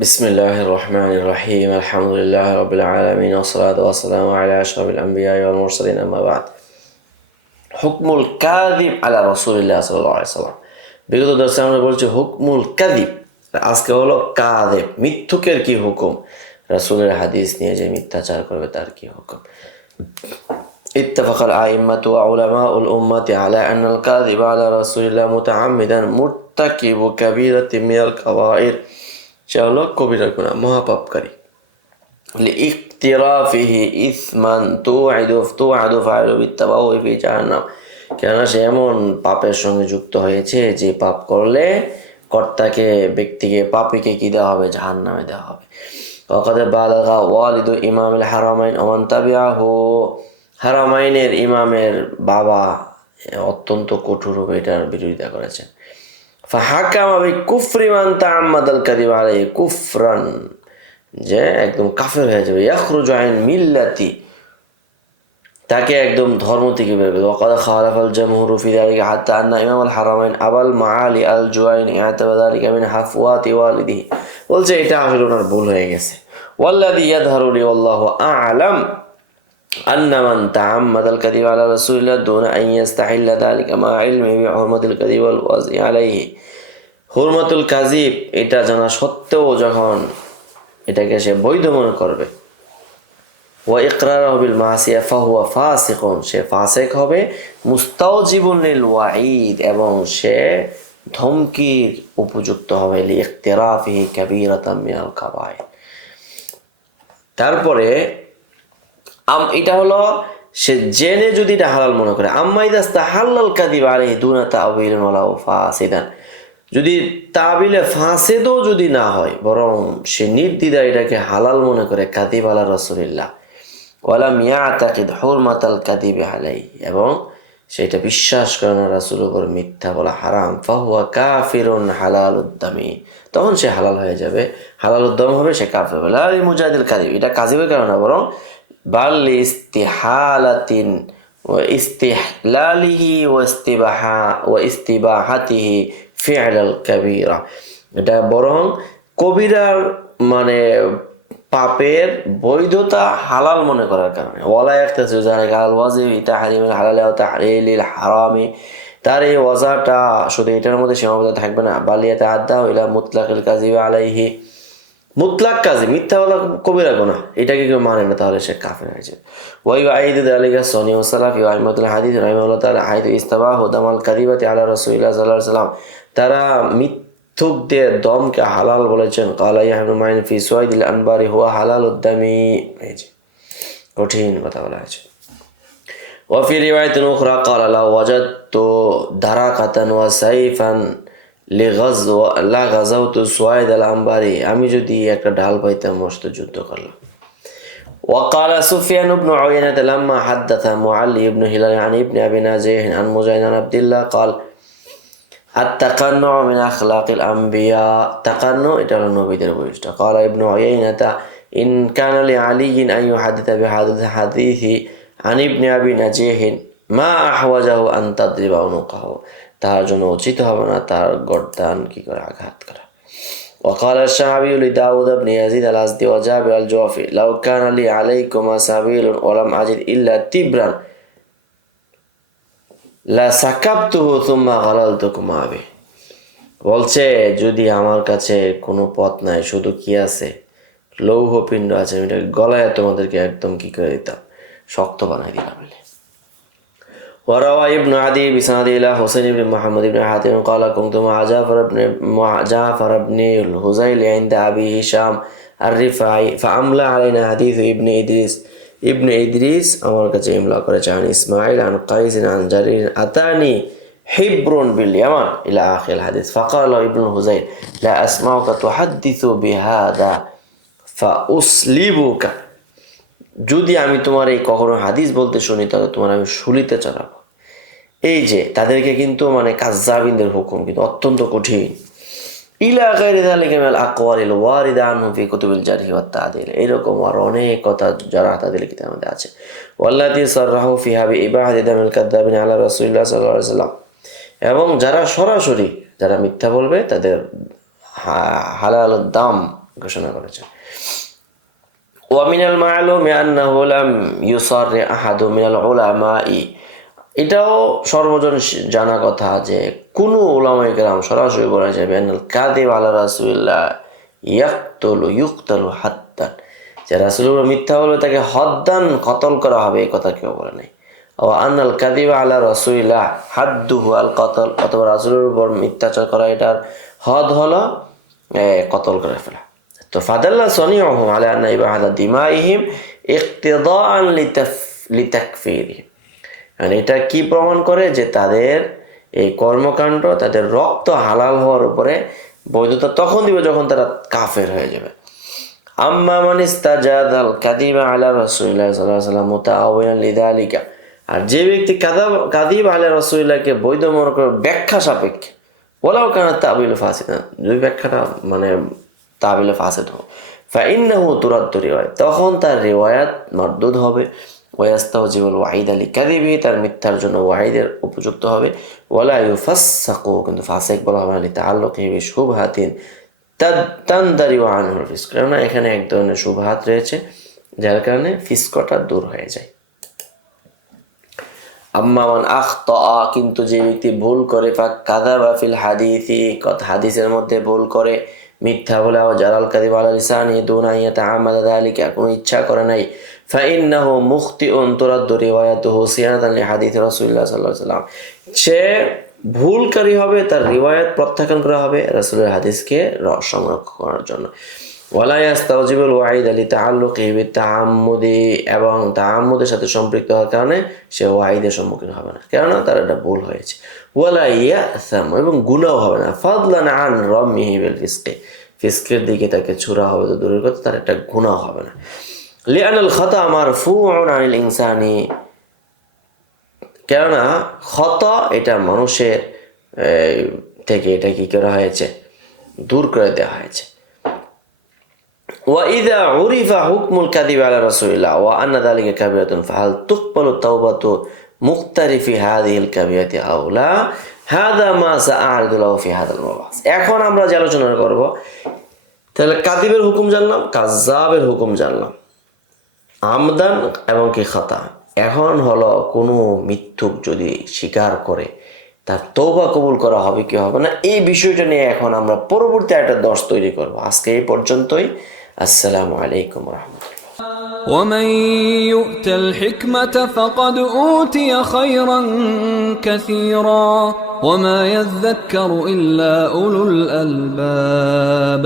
بسم الله الرحمن الرحيم الحمد لله رب العالمين والصلاة والسلام على أشرف الأنبياء والمرسلين أما بعد হুকমুল কাযিব আলা রাসূলিল্লাহ সাল্লাল্লাহু আলাইহি সাল্লাম। বিগত দর্শে আমরা বলছি হুকমুল কাযিব, আজকে হলো কাযিব, মিথ্যুকের কি হুকুম, রাসূলের হাদিস নিয়ে যে মিথ্যাচার করবে তার কি হুকুম। ইত্তাফাকাল আইম্মাতু ওয়া উলামাউল উম্মাতি আলা আন্নাল কাযিব আলা রাসূলিল্লাহ মুতাআম্মিদান মুরতাকিবু কাবীরাতিন মিনাল কাবাইর, সে হলো কবিরা গুনাহ, মহাপাপকারী। লিইকতিরাফিহি ইসমান তুআদু ফাইলু বিত্তাবাউই ফি জাহান্নাম, কেননা সে এমন পাপের সঙ্গে যুক্ত হয়েছে যে পাপ করলে কর্তাকে, ব্যক্তিকে, পাপীকে কি দেওয়া হবে? জাহান্নামে দেওয়া হবে। ওয়াকাদ বালাগা ওয়ালিদু ইমামিল হারামাইন ওয়া মান তাবিআহু, হারামাইনের ইমামের বাবা অত্যন্ত কঠোরভাবে এটার বিরোধিতা করেছেন। ফাহাকামা বিকুফরি মান তাআম্মাদাল কাযিব আলাইহি কুফরান, যে একদম কাফের হয়ে যাবে। ইয়াখরুজু আন মিল্লাতি, তাকে একদম ধর্ম থেকে বের করে। ওয়াকাদ খালাফাল জামহুরু ফি যালিকা হাত্তা আন্না ইমামুল হারামাইন আবাল মাআলি আল জুয়াইনি আতাবা যালিকা মিন হাফওয়াতি ওয়ালিদিহি, বলছে এটা আসলে ওনার ভুল হয়ে গেছে। ওয়াল্লাযী ইয়াযহারু লি ওয়াল্লাহু আ'লাম আন্না মান তাআম্মাদাল কাযিব আলা রাসূলিল্লাহ দুনা আন ইস্তাহিল্লা যালিকা মা ইলমিহি বিহুরমাতিল কাযিব ওয়াল ওয়াজই আলাইহি। হুরমাতুল কাযিব এটা জানা সত্ত্বেও যখন এটাকে সে বৈধ মনে করবে, ওয়া ইকরারহু বিল মাসিয়া ফাহুয়া ফাসিকুন, সে ফাসিক হবে। মুস্তাওজিবুন লিল ওয়াঈদ, এবং সে ধমকির উপযুক্ত হবে। লিইকতিরাফিহি কাবীরাতাম মিনাল কাবাইর। তারপরে এটা হলো সে জেনে যদি এটা হালাল মনে করে। আম্মা ইযা ইস্তাহাল্লাল কাযিব আলাইহি দুনা তা'ওয়িলিন ওয়ালা ফাসিদান, যদি তাবিলে ফাসেদও যদি না হয়, বরং সে নির্দ্বিধায় এটাকে হালাল মনে করে, কাযিব আলা রাসূলিল্লাহ ওয়ালাম ইয়াতাকিদ হুরমাতাল কাযিব আলাইহি, এবং সেটা বিশ্বাস করে না রাসূলের উপর মিথ্যা বলা হারাম। ফাহুয়া কাফিরুন হালালুদ দামি, তখন সে হালাল হয়ে যাবে, হালালুদ দাম হবে, সে কাফির হবে। লা মুজাহিদুল কাযিব, এটা কাযিবের কারণে, বরং বাল ইস্তিহালাতিন ওয়া ইস্তিহলালিহি ওয়া ইস্তিবাহাতিহি ফি'লাল কাবীরা, এটা বরং কবিরার মানে পাপের বৈধতা হালাল মনে করার কারণে। ওয়ালা ইয়াখতাসু যালিকা আল ওয়াজিবি তাহরিমিল হালালি ওয়া তাহলিলিল হারামি, তার এই ওয়াজাটা শুধু এটার মধ্যে সীমাবদ্ধ থাকবে না। বাল ইয়াতাআদ্দা ইলা মুতলাকিল কাযিব আলাইহি, মুতলাক কাযিব, মিথ্যা বলা কবিরা গুনাহ, এটাকে কেউ মানে না, তাহলে সে কাফের হয়ে যাবে। ওয়া ইউআইদু যালিকা সুন্নি ওয়া সালাফি ওয়া আইম্মাতুল হাদিস রাহিমাহুল্লাহ তাআলা হাইতু ইস্তাবাহু দামাল কাযিবাতি আলা রাসূলিল্লাহ সাল্লাল্লাহু আলাইহি ওয়াসাল্লাম, তারা মিথ্যুকদের দমকে হালাল বলেছেন। ক্বালা ইয়াহয়া ইবনু মাঈন ফি সুওয়াইদিল আনবারি হুয়া হালালুদ দামি, এই যে কঠিন কথা বলা হয়েছে। ওয়া ফি রিওয়ায়াতিন উখরা ক্বালা লাউ ওয়াজাদতু দারাকাতান ওয়া সাইফান লা গাযাওতু সুওয়াইদাল আনবারি, আমি যদি একটা ঢাল পাইতাম মস্ত যুদ্ধ করলাম। وقال سفيان بن عيينة لما حدث معلي بن هلال عن ابن أبي نجيح عن مجاهد عن عبد الله قال التقنع من أخلاق الأنبياء, تقنع এটা হলো নবীদের বৈশিষ্ট্য। قال ابن عيينة إن كان لعلي أن يحدث بهذا الحديث عن ابن أبي نجيح ما أحوجه أن تضرب عنقه, তার জন্য উচিত হবে না তার গর্দান কি করে আঘাত করা। وقال الشعبي لداود بن يزيد الأزدي وجابر الجوفي لو كان لي عليكما سبيل ولم أجد إلا تبرا লাসাকাবতুহু সুম্মা গালালতুকুমা বিহি, বলছে যদি আমার কাছে কোনো পথ নাই, শুধু কি আছে, লৌহ পিণ্ড আছে, আমি এটাকে গলায় তোমাদেরকে একদম কি করে দিতাম, শক্ত বানাই দিলাম। وروى ابن عدي بسند إلى حسين بن محمد بن حاتم قال كنت مع جعفر بن الهذيل عند أبي هشام الرفاعي فأملى علينا حديث ابن إدريس আমার কাছে ইমলা করেছে عن إسماعيل عن قيس عن جرير أتاني حبر باليمن إلى آخر الحديث فقال ابن الهذيل لا أسمعك تحدث بهذا فأسلبك, যদি আমি তোমার এই কখনো হাদিস বলতে শুনি তাহলে তোমার আমি শুলিতে চড়াবো। এই যে তাদেরকে কিন্তু মানে কাজ্জাবিনদের হুকুম কিন্তু অত্যন্ত কঠিন। ইলা গায়রি যালিকা মিনাল আকওয়ালিল ওয়ারিদা আনহু ফি কুতুবিল জারহি ওয়াত তা'দিল, এরকম আর অনেক কথা যারা তাদের কিতাবের মধ্যে আছে। ওয়াল্লাতী সাররাহু ফিহা বিইবাহাতি দামিল কাযযাবিন আলা রাসূলিল্লাহ সাল্লাল্লাহু আলাইহি ওয়াসাল্লাম, এবং যারা সরাসরি যারা মিথ্যা বলবে তাদের হালাল দাম ঘোষণা করেছেন। ওয়ামিনাল মা'লুমি আন্নাহু লাম ইউসাররি আহাদু মিনাল উলামা'i, এটাও সর্বজন জানা কথা যে কোনো উলামায়ে কেরাম সরাসরি বলা যাবে আল কাযিব আলা রাসূলিল্লাহ ইউক্তালু হাদ্দান, যে রাসূলের উপর মিথ্যা বলবে তাকে হদ্দান কতল করা হবে, এই কথা কেউ বলে নাই। ও আন্নাল কাযিব আলা রাসূলিল্লাহ হাদ্দুহু আল কতল, অথবা রাসূলের উপর মিথ্যাচার করা এটার হদ হলো কতল করে ফেলা। তো ফাদাল্লা সনিউহু আলা আন্না ইবাহাদা দিমাইহিম ইক্তিদাআন লিতাকফিরিহিম, মানে এটা কি প্রমাণ করে যে তাদের এই কর্মকাণ্ড, তাদের রক্ত হালাল হওয়ার উপরে বৈধতা তখন দিবে যখন তারা কাফের হয়ে যাবে। আম্মা মান ইস্তাজাদাল কাযিবা আলা রাসূলিল্লাহ সাল্লাল্লাহু আলাইহি ওয়াসাল্লাম মুতাআওয়ানান লিযালিকা, আর যে ব্যক্তি কাযিব আলা রাসূলিল্লাহকে বৈধ মনে করে ব্যাখ্যা সাপেক্ষে, ওয়ালাউ কানা তাবিলু ফাসিদান, যদি ব্যাখ্যাটা মানে তাবিলে ফাসিদ হয়, ফাইন্নাহু তুরাদ্দু রিওয়ায়াত, তখন তার রিওয়ায়াত মারদুদ হবে। ওয়াস্তাওজিবুল ওয়াঈদ লিকাযিবি, তার মিথ্যার জন্য ওয়াঈদের উপযুক্ত হবে। ওয়ালা ইউফাসসাকু, কিন্তু ফাসিক বলা হবে না লিতাআল্লুকিহি বিশুবহাতিন তানদারিউ আনহুল ফিসক, কারণ এখানে এক ধরনের শুবহাত রয়েছে যার কারণে ফিসকটা দূর হয়ে যায়। আম্মা মান আখতাআ, কিন্তু যে ব্যক্তি ভুল করে, ফাকাযাবা ফিল হাদিসি, হাদিসের মধ্যে ভুল করে, মিথ্যা বলে, ও জালাল কাযিব আলা লিসানি দুনা ইয়াতাআম্মাদা যালিকা, কোনো ইচ্ছা করে নাই, ফাইন্নাহু মুখতিউন তুরাদ্দু রিওয়ায়াতুহু সিয়ানাতান লিহাদিস রাসূলুল্লাহ সাল্লাল্লাহু আলাইহি ওয়াসাল্লাম, সে ভুলকারী হবে, তার রিওয়ায়াত প্রত্যাখ্যান করা হবে রাসূলের হাদিসকে সংরক্ষণ করার জন্য। ওয়ালা ইয়াস্তাওজিবুল ওয়াঈদ লিতাআল্লুকিহি বিতাআম্মুদি, এবং তাআম্মুদের সাথে সম্পৃক্ত হওয়ার কারণে সে ওয়াঈদের সম্মুখীন হবে না, কেননা তার এটা ভুল হয়েছে। ওয়ালা ইয়াসাম, এবং গুনাহ হবে না, ফাদলান আন রামিহি বিল ফিসকি, ফিসকের দিকে তাকে ছোড়া হবে তো দূরের কথা, তার একটা গুনাহ হবে না। লিআনাল খাতা মারফুউন আনিল ইনসানি, কেননা খতা এটা মানুষের থেকে এটা কি করা হয়েছে, দূর করে দেওয়া হয়েছে। وإذا عرف حكم الكذب على رسول الله وأن ذلك كبيرة فهل تقبل توبة مقترف هذه الكبيرة أو لا؟ هذا ما سأعرض له في هذا المبحث। এখন আমরা যে আলোচনা করব, তাহলে কাযিবের হুকুম জানলাম, কাযযাবের হুকুম জানলাম, আমদান এবং কি খাতা। এখন হলো কোনো মিথ্যুক যদি স্বীকার করে তার তওবা কবুল করা হবে কি হবে না, এই বিষয়টা নিয়ে এখন আমরা পরবর্তী একটা দর্শ তৈরি করব। আজকে এই পর্যন্তই। আসসালামু আলাইকুম ওয়া রাহমাতুল্লাহ। ومن يؤت الحكمة فقد أوتي خيرا كثيرا وما يذكر إلا أولو الألباب.